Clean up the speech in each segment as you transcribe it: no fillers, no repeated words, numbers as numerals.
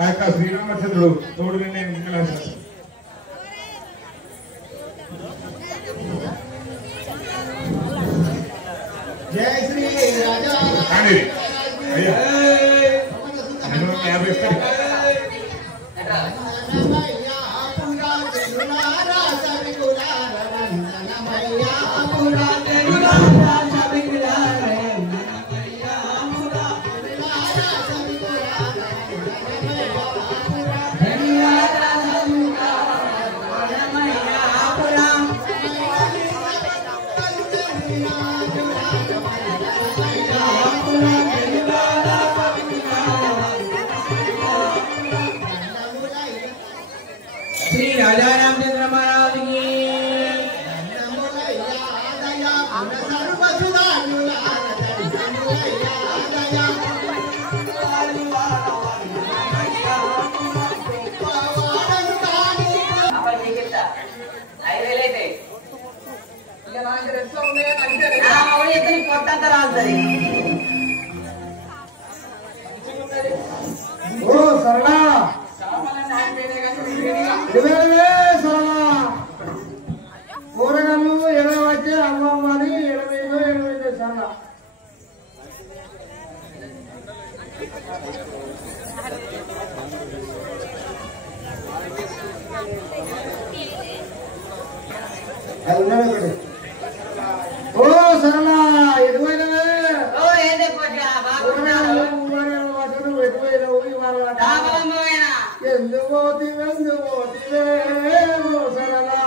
ఆ యొక్క శ్రీరామచంద్రుడు తోడు జయ శ్రీ రాజా అయ్యా श्री राजा रामचंद्र महाराज की ఓ సరళా కూరగాయలు ఎడవచ్చే అమ్మమ్మని ఎడవైతే చాలా ఓ సరళా ఎటువైనవే ఎటువైనవు ఎందుకు సరళా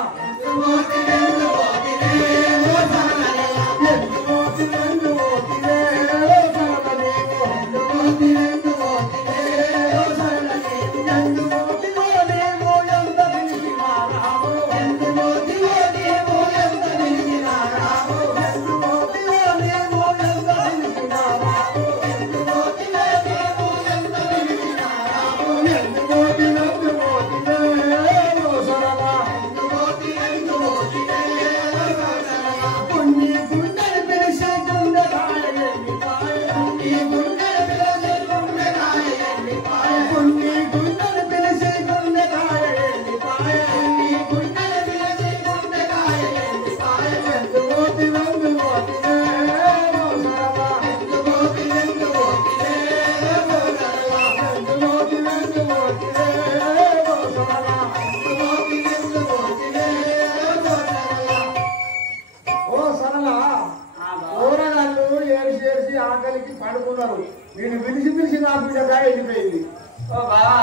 ఆకలికి పడుకున్నారు నేను పిలిచి నా బిడ్డగా వెళ్ళిపోయింది ओ बाबा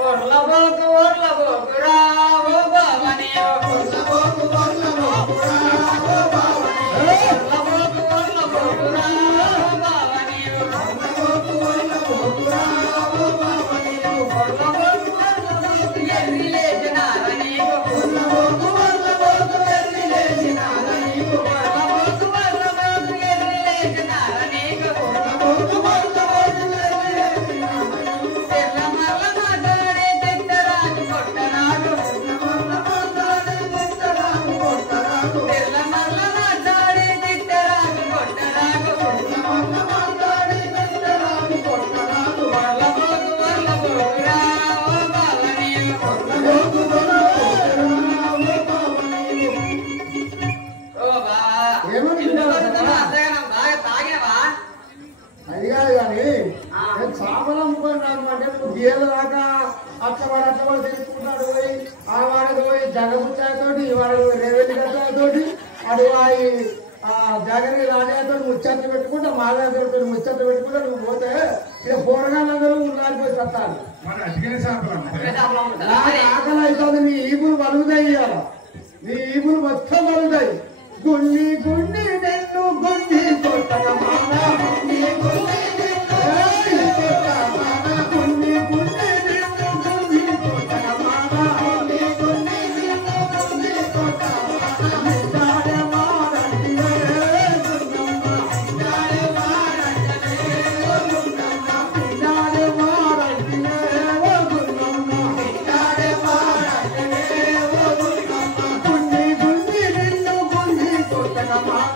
और लबो गुरा वो बावनी ओ लबो गुरा वो बावनी लबो गुरा वो बावनी ओ लबो गुरा वो बावनी ओ लबो ये रिले जनारनी ओ लबो गुरा रिले जनारनी ओ लबो गुरा ये रिले जनारनी ओ लबो गुरा చేపలు అమ్ముకున్నాము అంటే నువ్వు గేదె దాకా అచ్చవాడు తెలుసుకున్నాడు పోయి ఆ వాడికి పోయి జగముచ్చాయతోటి వాడు రేవెల్లి గట్లతోటి అటు ఆ జగని రాజాతో ముచ్చట్లు పెట్టుకుంటా మాదాతో ముచ్చట్లు పెట్టుకుంటా నువ్వు పోతే ఇక పోరగాళ్ళందరూ ఉన్నారిపోయి సత్తాను ఆకలి అవుతుంది నీ ఈపులు వలుగుతాయి ఇవాళ నీ ఈపులు మొత్తం వలుగుతాయి గుండి గుండి నెన్ను గుండి కొట్టగా Come on.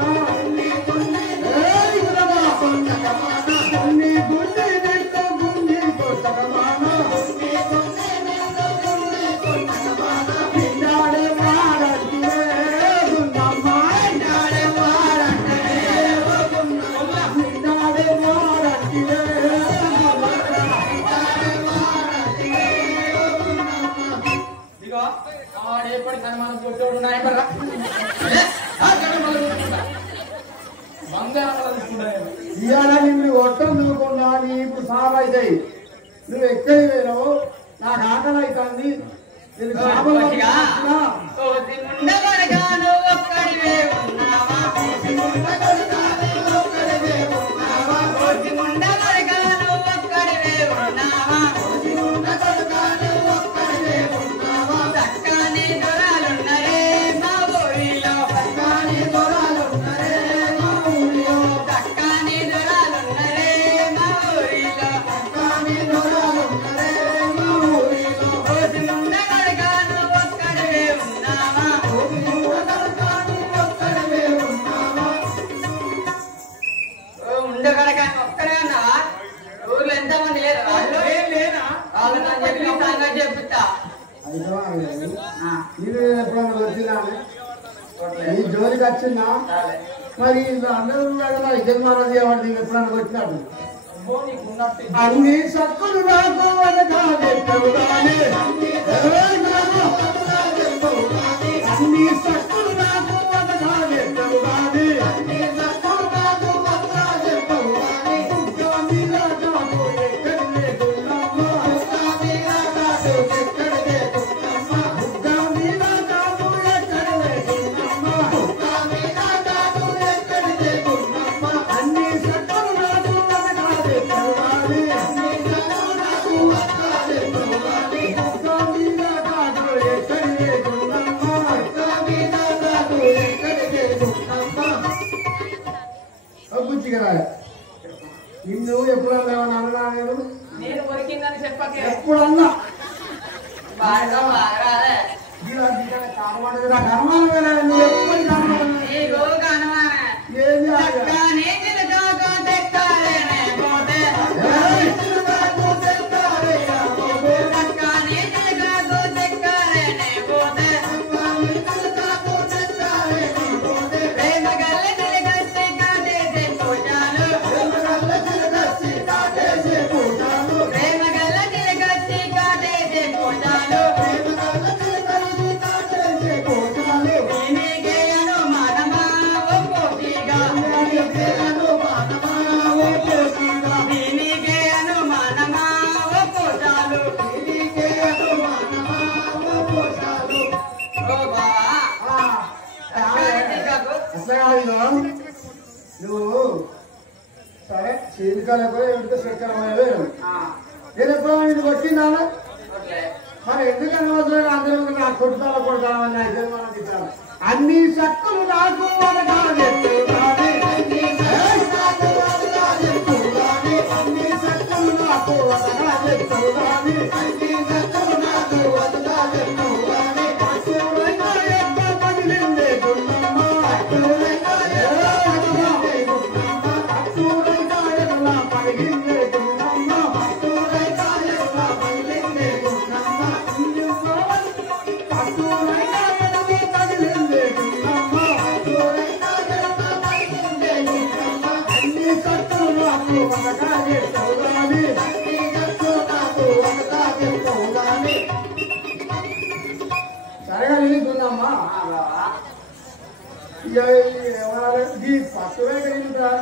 కొట్టోడు నాయబరా ఇవాళ నిన్ను కొట్టం నువ్వుకున్నా నీకు సాగు అవుతాయి. నువ్వు ఎక్కడికి పోయినావు, నాకు ఆకలి అవుతుంది. నేను ఎప్పుడన్నా వచ్చినా ఈ జోలికి వచ్చిందా? మరి అందరూ జన్మారాజు వాడి ఎప్పుడన్నా వచ్చినట్టు అన్ని సక్కులు నాకు అన్ని సక్కులు నాకు నిన్ను ఎప్పుడన్నా అన్నా నేను ఎప్పుడన్నా నువ్వు సరే చీలికలకు ఎంత చక్కరమయ్యే నేను ఎప్పుడో ఇది కొట్టినా మరి ఎందుకు అనవసరం అందరూ నా కొడతామని అయితే మనం తిట్టాలి. అన్ని సక్కులు నాకు అన్ని సక్కులు నాకు సరేగా నిలుతుందమ్మా.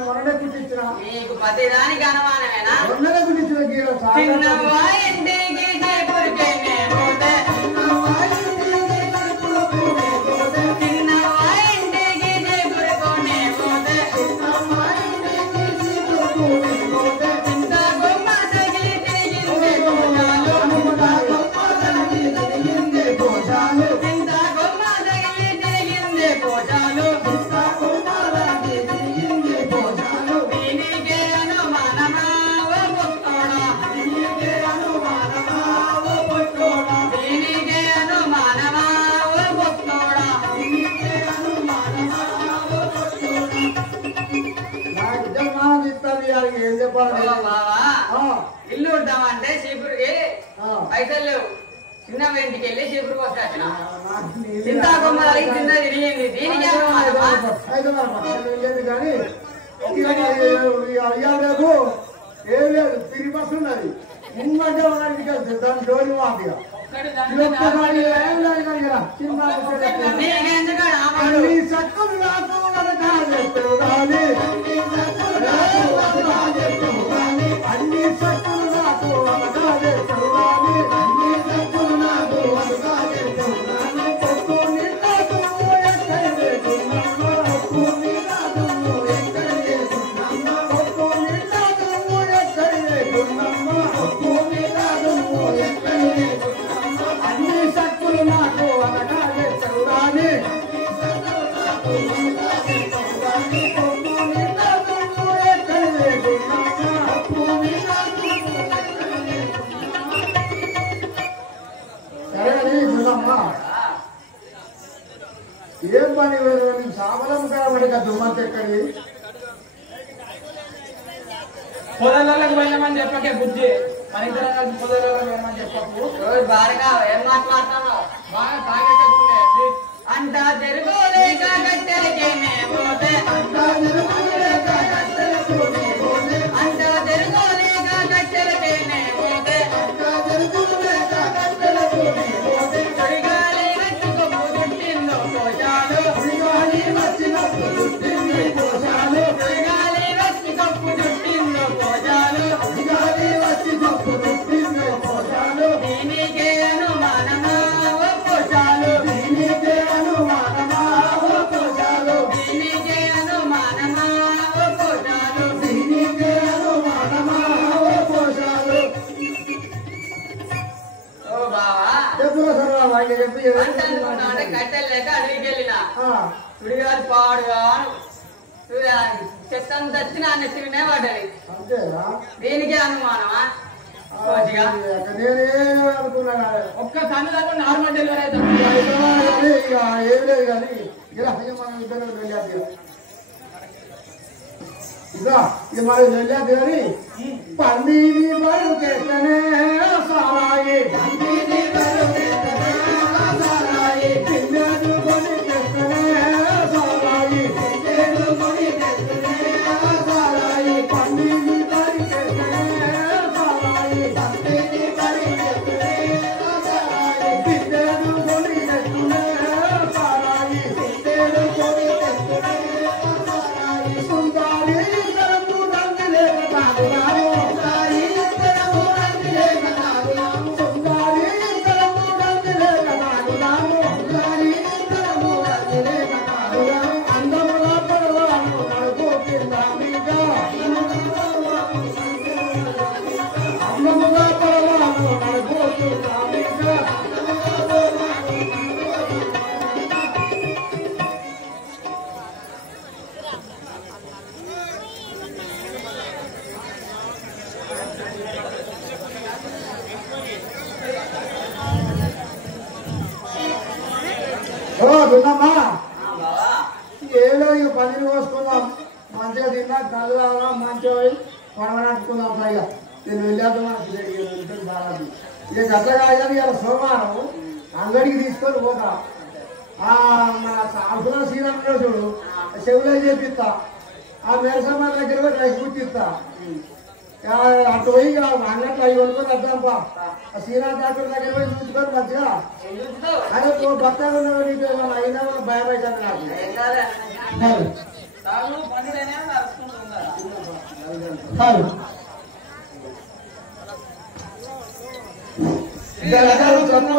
మొన్ననే కుట్టించిన మొన్ననే కుట్టించిన గీర ఇల్లు ఉంటామంటే చీపురికి పైసలు లేవు. చిన్న ఇంటికి వెళ్ళి చీపురికి వస్తా చింతాకొమ్మలకి చిన్న తిరిగింది. దీనికి లేదు కానీ అయ్యాలేకు ఏం లేదు తిరిగి బస్సు ఉన్నది ముందంటే వాడికి వెళ్తే దాని డోలి మాఫియా ఒక్కసారి ఏం లేదు కదా చిన్న అన్ని సక్కులు నాకు వరగా చెప్తావు కానీ అన్ని సక్కులు నాకు వరగా చెప్తావు కానీ అన్ని సక్కులు నాకు వరగా చెప్తావు కానీ పొత్తు నిండాకు ఎక్కడ లేకున్నాను పొత్తు నిండాకు ఎక్కడ లేకున్నాను పొత్తు నిండాకు ఎక్కడ లేకున్నాను పొత్తు నిండాకు ఎక్కడ లేకున్నాను అన్ని సక్కులు నాకు వరగా చెప్తావు కానీ ఏం పని సామలం కాబట్టి దుమ్మంత ఎక్కడి పొదలకు వెళ్ళమని చెప్పకే బుద్ధి మన ఇద్దరం కలిసి పొదలకు వెళ్ళమని చెప్పకు బాగా ఏం మాట్లాడుతున్నావు బాగా తాగేటప్పుడు అంత జరుగులేక గట్టెలకేనే పోతే అంత జరుగులేక గట్టెలకేనే పోతే చడిగాలి వచ్చి కొప్పు చుట్టిందో పోషాలు చడిగాలి వచ్చి కొప్పు చుట్టిందో పోషాలు దీనికే అనుమానమా ఓ పోషాలు దీనికే అనుమానమా ఓ పోషాలు ఓ బావా చెప్పి అంటే కట్టెలు లేక అడిగికి వెళ్ళిన సుడిగాలి పాడుగా చెత్తంత వచ్చి నా నెత్తినే పడ్డది అంతేనా దీనికే అనుమానమా నేనే అనుకున్నా ఒక్క కన్ను దాకా నార్మల్ డెలివరీ అవుతుంది ఇక ఏం లేదు కానీ ఇలా మనం ఇద్దరు వెళ్ళాలి ఇక మనం వెళ్ళాలి కానీ పందిని బరుకెత్తనే సారాయి పిల్లలు కొని తెస్తనే సారాయి పందిని బరుకెత్తనే సారాయి పిల్లలు కొని తెస్తనే సారాయి సుందరి తరపు రంగు లేక తాగులాము సుందరి తరపు రంగు లేక తాగులాము అందముల పర్వాను నడుపుతుందామిగా అందముల పర్వాను నడుపుతుందామిగా తిన్నామా ఏదో ఇక పన్నీరు కోసుకుందాం మంచిగా తిన్నా కళ్ళు తాగా మంచిగా పోయి పడవనట్టుకుందాం పైగా నేను వెళ్ళేద్దాం మనకి బాగా ఇక గత కాదు ఇలా సోమవారం అంగడికి తీసుకొని పోతా మన అవసరం సీజన్లో చూడు చెవులే చేపిస్తా ఆ మెరసమ్మ దగ్గర పోయి రైస్ పుట్టిస్తా అటు పోయి అంగట్లో అవి కొనుక్కొని వద్దాంపా ఆ శ్రీనాథ్ డాక్టర్ దగ్గర పోయి చూసుకొని మంచిగా అదే భక్తాలు అయినా భయం అవుతుంది నాకు